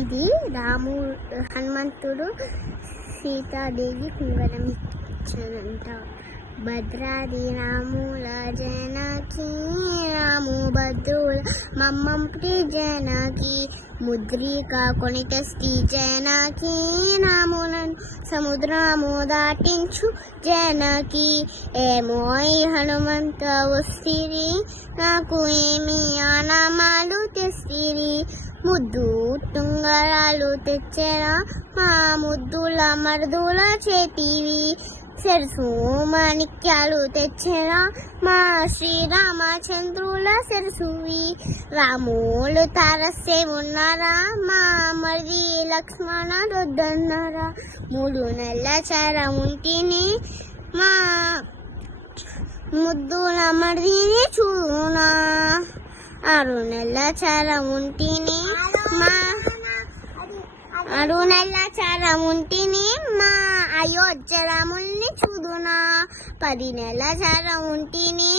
ఇది హనుమంతుడు సీతాదేవి కుంగరం ఇచ్చానంట. భద్రాది రాముల జనకి రాము భద్రుల మమ్మం ప్రి జనకి ముద్రిక కొని తెస్తి జనకి రాములను సముద్రము దాటించు జనకి. ఏమోయ్ హనుమంత వస్తిరి నాకు ఏమి ఆనామాలు తెస్తిరి. ముద్దు తుంగరాలు తెచ్చరా మా ముద్దుల మరుదుల చేతివి. సెరుసు మాణిక్యాలు తెచ్చరా మా శ్రీరామచంద్రుల సెరుసువి. రాములు తారసే ఉన్నారా మా మరిది లక్ష్మణ దొద్దన్నారా. 3 నెలల చరముంటిని మా ముద్దుల మరిదిని చూనా. 6 నెలల చరముంటిని మా 6 నెలల చరముంటిని మా అయోధ్య రాముల్ని చూదునా. 10 నెలల చరముంటిని